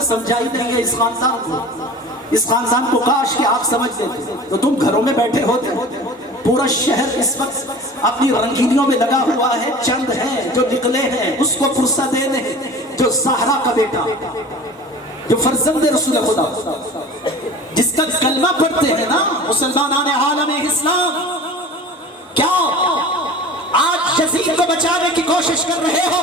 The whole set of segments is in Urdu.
نے سمجھائی نہیں ہے اس خاندان کو. اس خاندان کو کاش کہ آپ سمجھ لیتے تو تم گھروں میں بیٹھے ہوتے. پورا شہر اس وقت اپنی رنگینیوں میں لگا ہوا ہے. چند ہیں جو نکلے ہیں اس کو فرصت دے دیں. جو زہرا کا بیٹا, جو فرزند رسول خدا, جس کا کلمہ پڑھتے ہیں نا مسلمانان عالم اسلام, کیا آج یزید کو بچانے کی کوشش کر رہے ہو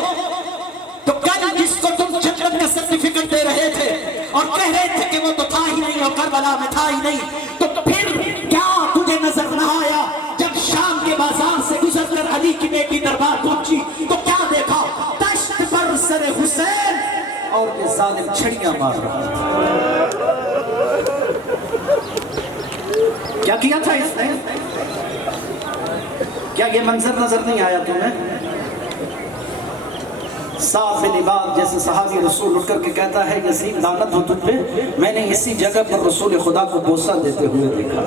تو کل جس کو تم جنت کا سرٹیفکیٹ دے رہے تھے اور کہہ رہے تھے کہ وہ تو تھا ہی نہیں اور کربلا میں تھا ہی نہیں, تو پھر کیا تجھے نظر نہ آیا جب شام کے بازار سے گزر کر علی کی بیٹی دربار پہنچی تو کیا دیکھا؟ دشت پر سر حسین اور یہ ظالم چھڑیاں مار رہا تھا. کیا کیا تھا اس نے؟ کیا یہ منظر نظر نہیں آیا تمہیں؟ صاف لباس جیسے صحابی رسول اٹھ کر کے کہتا ہے یزید لعنت ہو تجھ پہ, میں نے اسی جگہ پر رسول خدا کو بوسہ دیتے ہوئے دیکھا.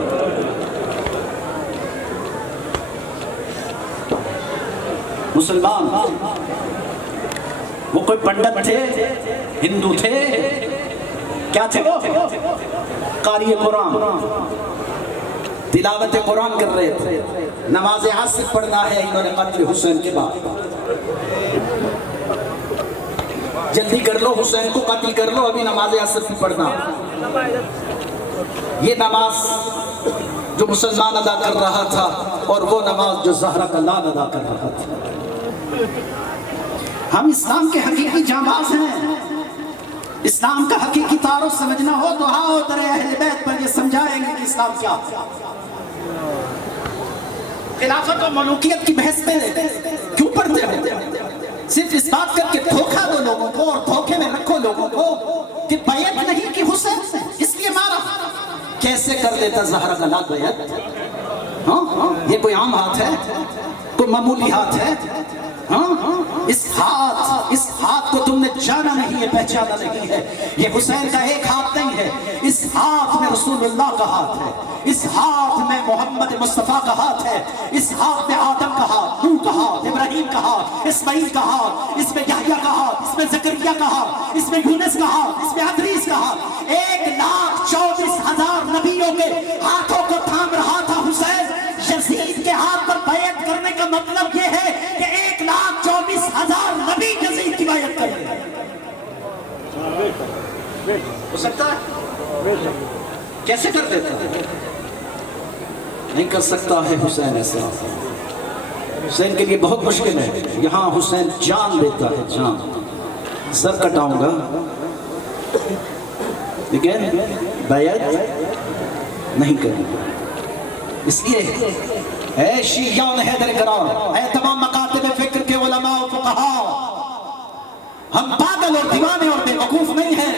مسلمان وہ کوئی پنڈت تھے, ہندو تھے, کیا تھے وہ؟ قاری قرآن, تلاوت قرآن کر رہے تھے. نماز عصر پڑھنا ہے انہوں نے قتل حسین کے بعد. جلدی کر لو, حسین کو قتل کر لو, ابھی نماز عصر بھی پڑھنا. یہ نماز جو مسلمان ادا کر رہا تھا اور وہ نماز جو زہرا کا لال ادا کر رہا تھا. ہم اسلام کے حقیقی جانباز ہیں. اسلام کا حقیقی تعارف سمجھنا ہو تو آؤ در اہل بیت پر یہ سمجھائیں گے کہ اسلام کیا. خلافت و ملوکیت کی بحث میں کیوں پڑھتے ہو؟ صرف اس بات کر کے دھوکہ دو لوگوں کو اور دھوکے میں رکھو لوگوں کو کہ بیعت نہیں کی حسین سے اس لیے مارا. کیسے کر لیتا زہرا کا لال بیعت؟ یہ کوئی عام ہاتھ ہے؟ کوئی معمولی ہاتھ ہے؟ اس ہاتھ کو تم نے جانا نہیں ہے, پہچانا نہیں ہے. یہ حسین کا ایک ہاتھ نہیں ہے, اس ہاتھ میں رسول اللہ کا ہاتھ ہے, اس ہاتھ میں محمد مصطفیٰ کا ہاتھ ہے, اس ہاتھ میں آدم کا ہاتھ, نوح کا ہاتھ, ابراہیم کا ہاتھ, اسماعیل کا ہاتھ, اس میں یحییٰ کا ہاتھ, اس میں زکریا کا ہاتھ, اس میں یونس کا ہاتھ, اس میں ادریس کا ہاتھ. 1,24,000 نبیوں کے ہاتھوں کو تھام رہا تھا حسین. یزید کے ہاتھ پر بیعت کرنے کا مطلب یہ ہے کہ 1,24,000 نبی یزید کی بیعت کر رہے ہیں. ہو سکتا ہے؟ کیسے کر دیتا ہے؟ نہیں کر سکتا ہے حسین ایسا. حسین کے لیے بہت مشکل ہے. یہاں حسین جان لیتا ہے, جان. سر کٹاؤں گا لیکن بیعت نہیں کروں گا. اس لیے اے شیعیان حیدر کرام, اے تمام مکاتب فکر کے علماء و فقہاء, ہم پاگل اور دیوانے اور بے وقوف نہیں ہیں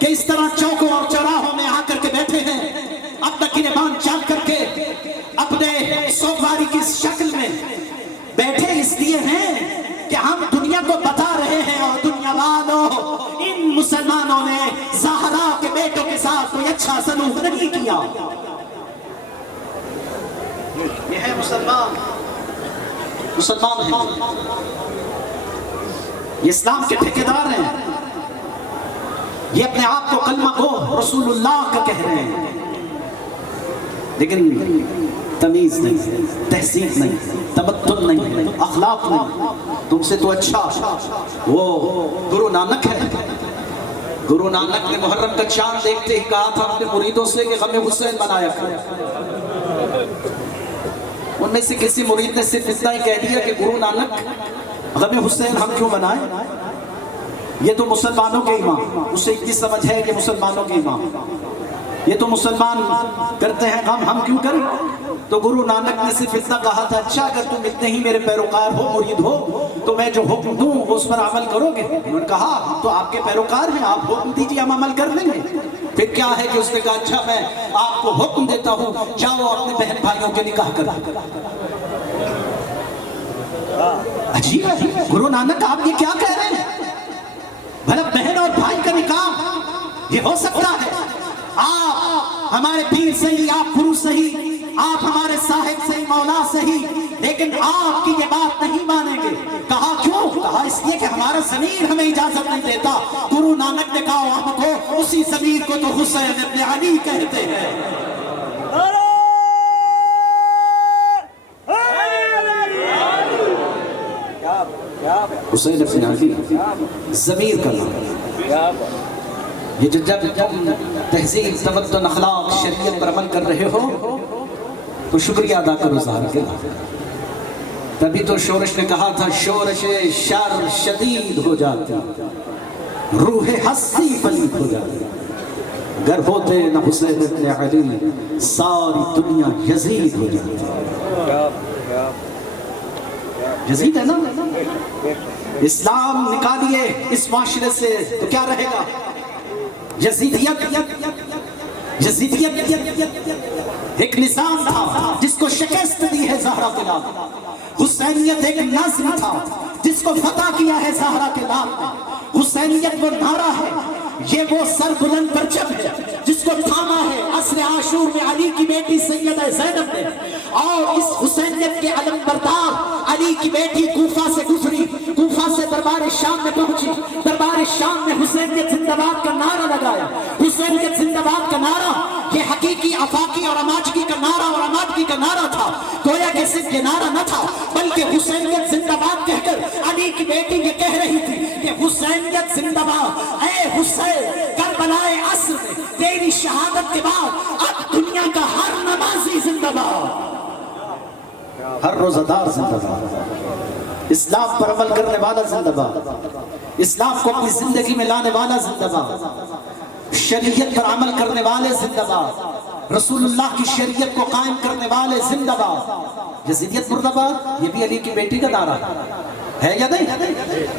کہ اس طرح چوکوں اور چوراہوں میں آ کر کے بیٹھے ہیں اب تک انہیں باندھ چال کر کے اپنے سوگواری کی شکل میں بیٹھے. اس لیے ہیں کہ ہم دنیا کو بتا رہے ہیں اور دنیا والوں, ان مسلمانوں نے زہرا کے بیٹوں کے ساتھ کوئی اچھا سلوک نہیں کیا. یہ ہے مسلمان, مسلمان ہیں, یہ اسلام کے ٹھیکیدار ہیں. یہ اپنے آپ کو کلمہ گو رسول اللہ کا کہہ رہے ہیں, لیکن تمیز نہیں, تہذیب نہیں, تمدن نہیں, اخلاق نہیں. تم سے تو اچھا وہ گرو نانک ہے. گرو نانک نے محرم کا چاند دیکھتے ہی کہا تھا اپنے مریدوں سے کہ غم حسین منایا کرو. ان میں سے کسی مرید نے صرف اتنا ہی کہہ دیا کہ گرو نانک غم حسین ہم کیوں منائیں؟ یہ تو مسلمانوں کے امام, اسے اتنی سمجھ ہے کہ مسلمانوں کے امام, یہ تو مسلمان کرتے ہیں غم, ہم کیوں کریں؟ تو گرو نانک نے صرف اتنا کہا تھا اچھا اگر تم اتنے ہی میرے پیروکار ہو, مرید ہو, تو میں جو حکم دوں وہ اس پر عمل کرو گے؟ انہوں نے کہا ہم تو آپ کے پیروکار ہیں, آپ حکم دیجیے ہم عمل کر لیں گے. پھر کیا ہے کہ اس نے کہا اچھا میں آپ کو حکم دیتا ہوں, جاؤ اپنے بہن بھائیوں کے نکاح کرو. عجیب ہے, گرو نانک آپ یہ کیا کہہ رہے ہیں؟ بھلا بہن اور بھائی کا نکاح یہ ہو سکتا ہے؟ آپ ہمارے پیر سے ہی, آپ گرو سے ہی, آپ ہمارے صاحب سے ہی, مولا سے ہی لیکن آپ کی یہ بات نہیں مانیں گے. کہا کیوں؟ کہا اس لیے کہ ہمارا ضمیر ہمیں اجازت نہیں دیتا. گرو نانک نے کہا ہم کو اسی ضمیر کو تو حسین ابن علی کہتے ہیں. حسین ابن علی ضمیر کا نام. یہ جب تہذیب تمدن اخلاق شریعت پر عمل کر رہے ہو تو شکریہ ادا کرو ظاہر کے. تبھی تو شورش نے کہا تھا شورش شر شدید ہو جاتی روح ہستی پلید ہو جاتی. گر ہوتے نہ حسین ابن علی ساری دنیا یزید ہو جاتی. یزید ہے نا. اسلام نکالیے اس معاشرے سے تو کیا رہے گا؟ یزیدیت. ایک نظام تھا جس کو شکست دی ہے زہرا کے لال. حسینیت ایک نظم تھا جس کو فتح کیا ہے زہرا کے لال. حسینیت وہ نعرہ ہے، یہ وہ سر بلند پرچم ہے جس کو تھاما ہے عصر عاشور میں علی کی بیٹی سیدہ زینب نے. اور اس حسینیت کے علم بردار علی کی بیٹی کوفہ سے گزری، کوفہ سے دربار شام میں پہنچی. دربار شام میں حسینیت زندہ باد کا نعرہ لگایا. حسینیت زندہ باد کا نعرہ یہ حقیقی آفاقی اور اماجگی کا نعرہ اور امادگی کا نعرہ تھا. گویا کہ صرف یہ نعرہ نہ تھا بلکہ حسینیت زندہ باد کہہ کر علی کی بیٹی یہ کہہ رہی تھی کہ حسینیت زندہ باد. اے حسین کربلائے عصر میں تیری شہادت کے بعد اب دنیا کا ہر نمازی زندہ باد، ہر روزہ دار زندہ باد، اسلام پر عمل کرنے والا زندہ باد، اسلام کو اپنی زندگی میں لانے والا زندہ باد، شریعت پر عمل کرنے والے زندہ باد، رسول اللہ کی شریعت کو قائم کرنے والے زندہ باد. یزیدیت مردہ باد یہ بھی علی کی بیٹی کا نعرہ ہے یا نہیں؟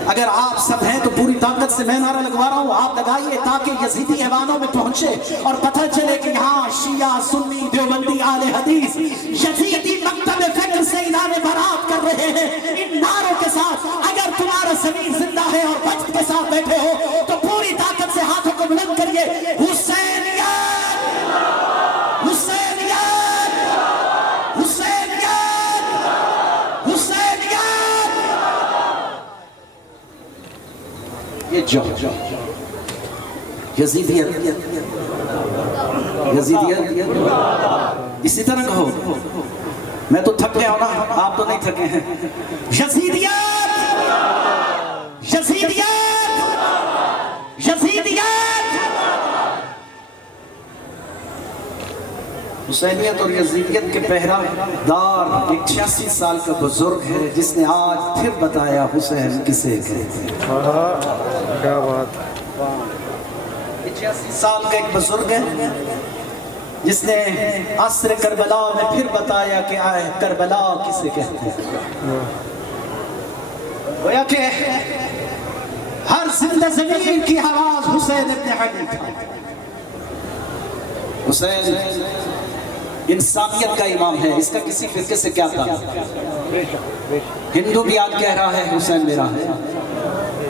اگر آپ سب ہیں تو پوری طاقت سے میں نعرہ لگوا رہا ہوں، آپ لگائیے تاکہ یزیدی ایوانوں میں پہنچے اور پتہ چلے کہ یہاں شیعہ سنی دیوبندی اہل حدیث یزیدی مکتب فکر سے اعلان برات کر رہے ہیں. ان نعروں کے ساتھ اگر تمہارا ضمیر زندہ ہے اور وقت کے ساتھ بیٹھے ہو تو پوری طاقت سے ہاتھوں کو بلند کریے. حسینیت، حسینیت، حسینیت، حسینیت. یہ جو یزیدیت، یزیدیت اسی طرح کہو. میں تو تھک گیا ہوں نا، آپ تو نہیں تھکے ہیں. یزیدیت، یزیدیت، یزیدیت. حسینیت اور یزیدیت کے پہرا دار ایک 86 سال کا بزرگ ہے جس نے آج پھر بتایا حسین کسے کہتے ہیں. کیا بات. 86 سال کا ایک بزرگ ہے جس نے عصر کربلا میں پھر بتایا کہ آئے کربلا کسے کہتے ہیں. گویا کہ ہر زندہ زمین کی آواز حسین ابن علی تھا. حسین انسانیت کا امام ہے، اس کا کسی فرقے سے کیا تعلق. ہندو بھی آج کہہ رہا ہے حسین میرا ہے،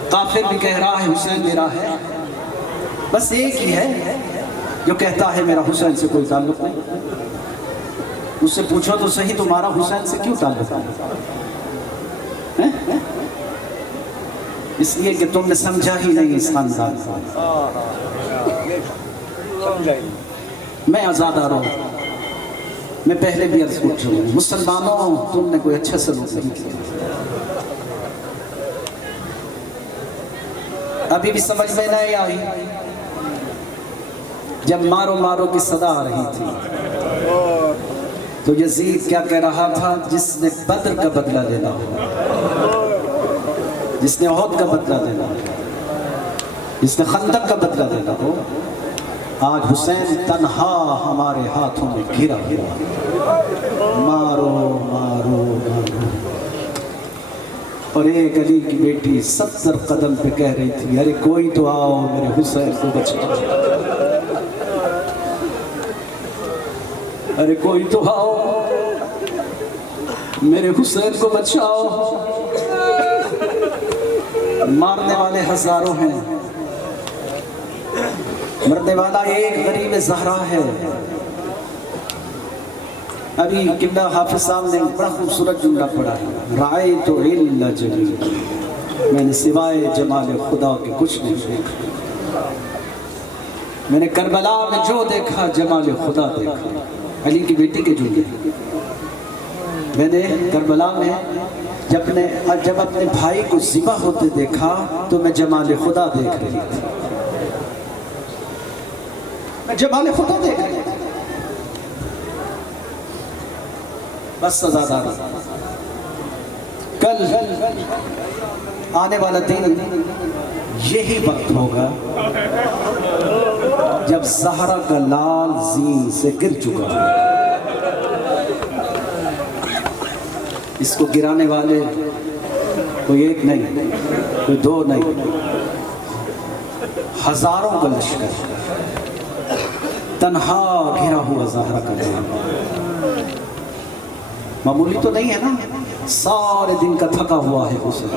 کافر بھی کہہ رہا ہے حسین میرا ہے. بس ایک ہی ہے جو کہتا ہے میرا حسین سے کوئی تعلق نہیں. اس سے پوچھو تو صحیح تمہارا حسین سے کیوں تعلق ہے؟ اس لیے کہ تم نے سمجھا ہی نہیں اس خاندان کو. میں آزادار ہوں، میں پہلے بھی عرض کر چکا ہوں، مسلمانوں تم نے کوئی اچھا سلوک نہیں کیا. ابھی بھی سمجھ میں نہیں آئی جب مارو مارو کی صدا آ رہی تھی تو یزید کیا کہہ رہا تھا؟ جس نے بدر کا بدلہ لینا ہو، جس نے احد کا بدلہ لینا ہو، جس نے خندق کا بدلہ لینا ہو، آج حسین تنہا ہمارے ہاتھوں میں گھرا ہوا. مارو مارو مارو. اور ایک علی کی بیٹی 70 قدم پہ کہہ رہی تھی ارے کوئی تو آؤ میرے حسین کو بچاؤ، ارے کوئی تو آؤ میرے حسین کو بچاؤ. مارنے والے ہزاروں ہیں، مرنے والا ایک غریب زہرا ہے. ابھی قبلہ حافظ صاحب نے بڑا خوبصورت جملہ پڑھا ہے، رأیت الا جلیل، میں نے سوائے جمال خدا کے کچھ نہیں دیکھا، میں نے کربلا میں جو دیکھا جمال خدا دیکھا۔ علی کی بیٹی کے جملے، میں نے کربلا میں جب اپنے بھائی کو ذبح ہوتے دیکھا تو میں جمال خدا دیکھ رہی تھی، میں جمال خدا دیکھ رہی تھی۔ بس سزادار، کل آنے والا دن یہی وقت ہوگا جب زہرا کا لال زین سے گر چکا ہے۔ اس کو گرانے والے کوئی ایک نہیں، کوئی دو نہیں، ہزاروں کا لشکر، تنہا گھرا ہوا زہرا کا لال، معمولی تو نہیں ہے نا، سارے دن کا تھکا ہوا ہے حسین،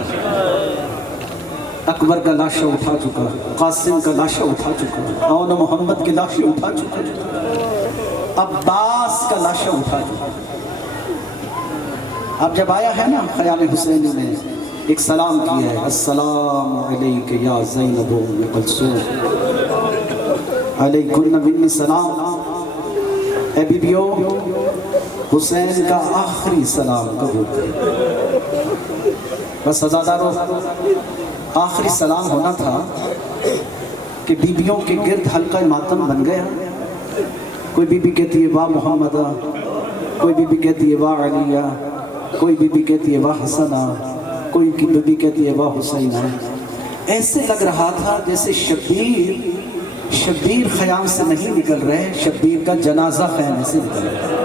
اکبر کا لاشا اٹھا چکا، قاسم کا لاشا اٹھا چکا، اون محمد کی لاشا اٹھا چکا، عباس کا لاشا اٹھا چکا۔ اب جب آیا ہے نا خیام حسینی میں ایک سلام کیا ہے، السلام علیک یا زینب ام کلثوم، علیکن منی سلام، اے بیبیو حسین کا آخری سلام قبول کریں۔ بس عزادارو، آخری سلام ہونا تھا کہ بیبیوں کے گرد حلقہ ماتم بن گیا، کوئی بی بی کہتی ہے واہ محمدہ، کوئی بی بی کہتی ہے واہ علیہ، کوئی بی بی کہتی ہے واہ حسنہ، کوئی بی بی کہتی ہے واہ حسینہ۔ ایسے لگ رہا تھا جیسے شبیر خیام سے نہیں نکل رہے، شبیر کا جنازہ خیمے سے نکل رہا ہے۔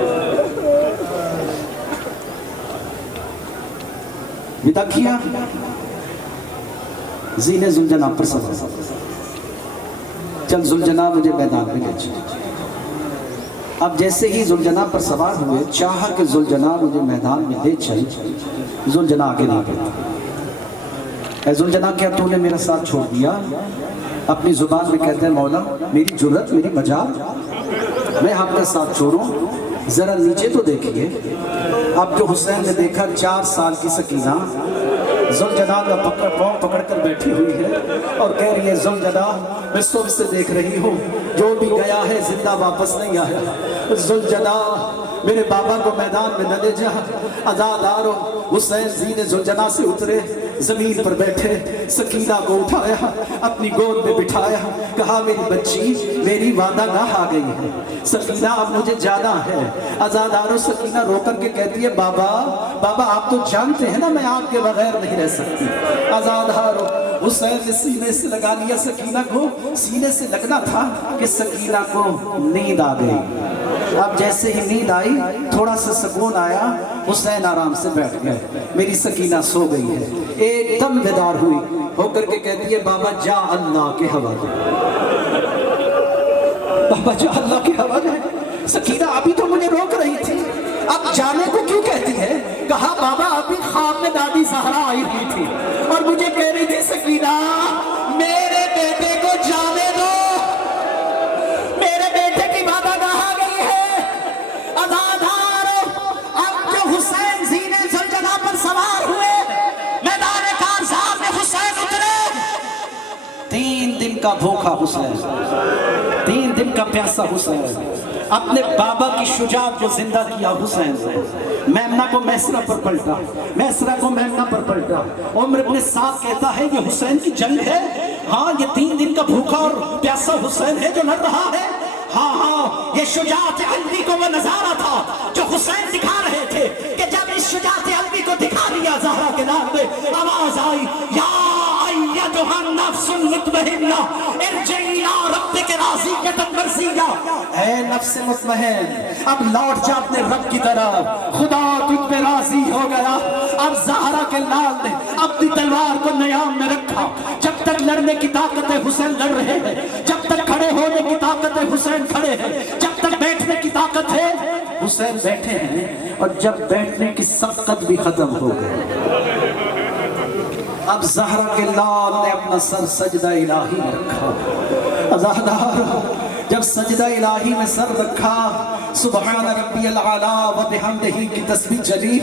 ودا کیا، زین زلجنا پر سوار، چل زلجنا مجھے میدان میں لے چل۔ اب جیسے ہی زلجنا پر سوار ہوئے، چاہا کہ زلجنا مجھے میدان میں لے چل، زلجنا آگے نہیں بڑھا۔ اے زلجنا کیا تو نے میرا ساتھ چھوڑ دیا؟ اپنی زبان میں کہتے ہیں مولا میری جرت، میری مجال، میں آپ کا ساتھ چھوڑوں؟ ذرا نیچے تو دیکھیے، اب جو حسین نے دیکھا 4 سال کی سکینہ زلجنا کا پاؤں پکڑ کر بیٹھی ہوئی ہے اور کہہ رہی ہے زلجنا میں صبح سے دیکھ رہی ہوں جو بھی گیا ہے زندہ واپس نہیں آیا، زلجنا میرے بابا کو میدان میں نہ لے جا۔ عزادارو حسین زین زلجنا سے اترے، زمین پر بیٹھے، سکینہ کو اٹھایا، اپنی گود میں بٹھایا، کہا میری بچی میری وعدہ گاہ آ گئی ہے، سکینہ اب مجھے جانا ہے۔ عزادارو سکینہ رو کر کے کہتی ہے بابا آپ تو جانتے ہیں نا میں آپ کے بغیر نہیں رہ سکتی۔ عزادارو حسین نے سینے سے لگا لیا سکینہ کو، سینے سے لگنا تھا کہ سکینہ کو نیند آ گئی۔ اب جیسے ہی نیند آئی تھوڑا سا سکون آیا، حسین آرام سے بیٹھ گئے، میری سکینہ سو گئی ہے۔ ایک دم بیدار ہوئی، ہو کر کے کہتی ہے بابا جا اللہ کے حوالے، بابا جا اللہ کے حوالے۔ سکینہ ابھی تو مجھے روک رہی تھی، اب جانے کو کیوں کہتی ہے؟ کہا بابا ابھی خواب میں دادی زہرا آئی ہوئی تھی اور مجھے کہہ رہی تھی سکینہ میرے بیٹے کو جانے دو، میرے بیٹے کی وعدہ گاہ آ گئی ہے۔ عزادارو اب جو حسین زین زلجنا پر سوار ہوئے، میدان کارزار میں حسین اترے، 3 دن کا بھوکا حسین، 3 دن کا پیاسا حسین، اپنے بابا کی شجاعت کو زندہ کیا حسین نے۔ میمنہ کو میسرہ پر پلٹا، میسرہ کو میمنہ پر پلٹا۔ عمر ابن سعد کہتا ہے یہ حسین کی جنگ ہے، ہاں یہ 3 دن کا بھوکا اور پیاسا حسین ہے جو لڑ رہا ہے، ہاں یہ شجاعت علوی کو وہ نظارہ تھا جو حسین دکھا رہے تھے کہ جب اس شجاعت علوی کو دکھا دیا زہرا کے نام پہ، آواز آئی یا ایتھا النفس المطمئنہ ارجعی الی ربک راضیۃ مرضیہ، اے نفس مطمئن اب لوٹ جا اپنے رب کی طرف، خدا تجھ پہ راضی ہو گیا۔ اب زہرا کے لال نے اپنی تلوار کو نیام میں رکھا، جب تک لڑنے کی طاقت حسین لڑ رہے ہیں، جب تک کھڑے ہونے کی طاقت حسین کھڑے ہیں، جب تک بیٹھنے کی طاقت ہے حسین بیٹھے ہیں، اور جب بیٹھنے کی سبقت بھی ختم ہو گئی، اب زہرا کے لال نے اپنا سر سجدہ الہی میں رکھا۔ عزادار جب سجدہ الہی میں سر رکھا سبحان ربی العلا و بحمدہ کی تسبیح چلی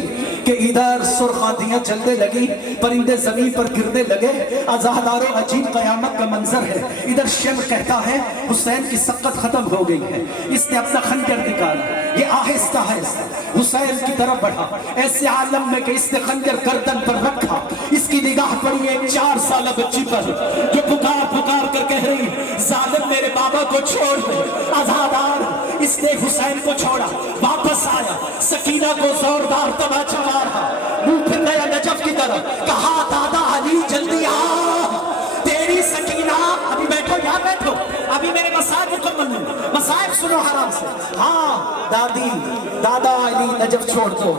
کہ ادھر سرخاندیاں چلنے لگی، پرندے زمین پر گرنے لگے، عزادارو عجیب قیامت کا منظر ہے۔ ادھر شمر کہتا ہے حسین کی سقط ختم ہو گئی ہے، اس نے اپنا خنجر نکالا، یہ آہستہ آہستہ حسین کی طرف بڑھا، ایسے عالم میں کہ اس نے خنجر گردن پر رکھا، اس کی نگاہ پڑی ایک 4 سالہ بچی پر جو پکار پکار کر کہہ رہی ظالم میرے بابا کو چھوڑ دے۔ عزادار اس نے حسین کو چھوڑا، واپس آیا، سکینہ کو زوردار تماچا مارا، منہ پھر گیا نجف کی طرف، کہا دادا علی جلدی آ، تیری سکینہ، ابھی بیٹھو یہاں بیٹھو، ابھی میرے مسائب مکمل ہیں، مسائب سنو حرام سے، ہاں دادی دادا علی نجف چھوڑ دو،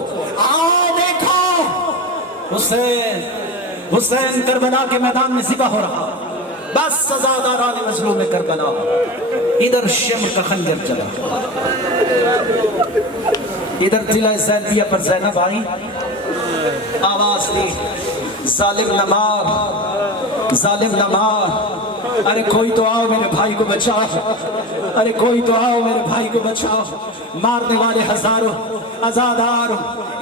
آؤ دیکھو حسین کربلا کے میدان میں ذبح ہو رہا، بس عزاداران مظلوم کربلا، ادھر شمر کا خنجر چلا، ادھر ضلع زینبیہ پر زینب آئی، آواز دی ظالم نمار، ظالم نمار، ارے کوئی تو آؤ میرے بھائی کو بچاؤ، ارے کوئی تو آؤ میرے بھائی کو بچاؤ، مارنے والے ہزاروں، عزادار،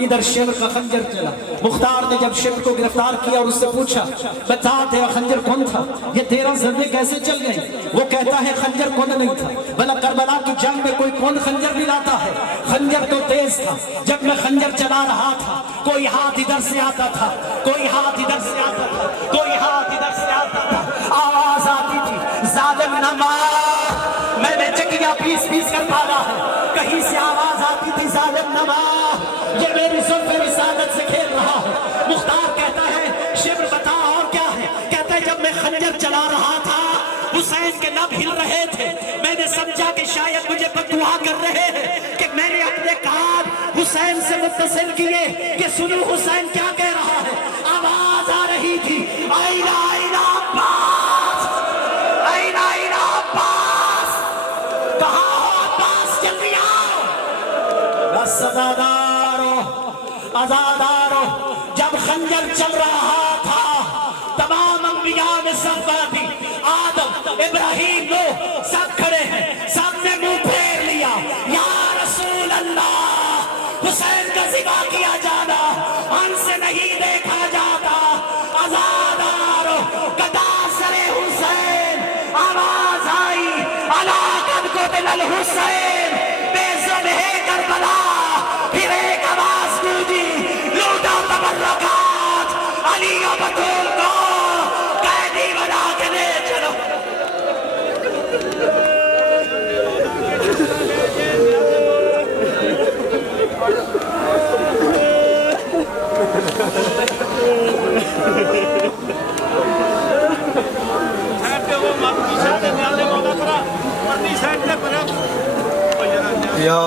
ادھر شمر کا خنجر چلا۔ مختار نے جب شمر کو گرفتار کیا اور اس سے پوچھا بتا تیرا خنجر کون تھا، یہ 13 ضربیں کیسے چل گئیں؟ وہ کہتا ہے خنجر کون نہیں تھا، بھلا کربلا کی جنگ میں کوئی کون خنجر بھی لاتا ہے، خنجر تو تیز تھا، جب میں خنجر چلا رہا تھا کوئی ہاتھ ادھر سے آتا تھا، کوئی ہاتھ ادھر سے آتا تھا، کوئی ہاتھ ادھر سے آتا تھا، آواز آتی تھی ظالم نمار، میں نے چکیاں پیس پیس کر پالا ہے، کہیں سے آواز آتی تھی ظالم نمار، یہ میری زلف رسالت سے کھیل رہا ہے۔ مختار کہتا ہے شمر بتا اور کیا ہے، کہتا ہے جب میں خنجر چلا رہا تھا حسین کے لب ہل رہے تھے، میں نے سمجھا کہ شاید مجھے بددعا کر رہے ہیں، کہ میں نے اپنے کان حسین سے متصل کیے کہ سنو حسین کیا کہہ رہا ہے، آواز آ رہی تھی آئینہ آئینہ عباس، آئینہ آئینہ عباس، کہاں ہو عباس جلدی آؤ، بس عزادارو جب خنجر چل رہا تھا تمام انبیاء نے سب دی، آدم ابراہیم نوح سب کھڑے ہیں، سب نے منہ پھیر لیا، یا رسول اللہ حسین کا ذبح کیا جانا ہم سے نہیں دیکھا جاتا، عزادارو قطع سر حسین، آواز آئی الا قد قتل الحسین بے ذبح کربلا، پھر ایک آواز گونجی لوٹا تبرکات علی و بطول کو قیدی بنا کے لے چلو۔ یا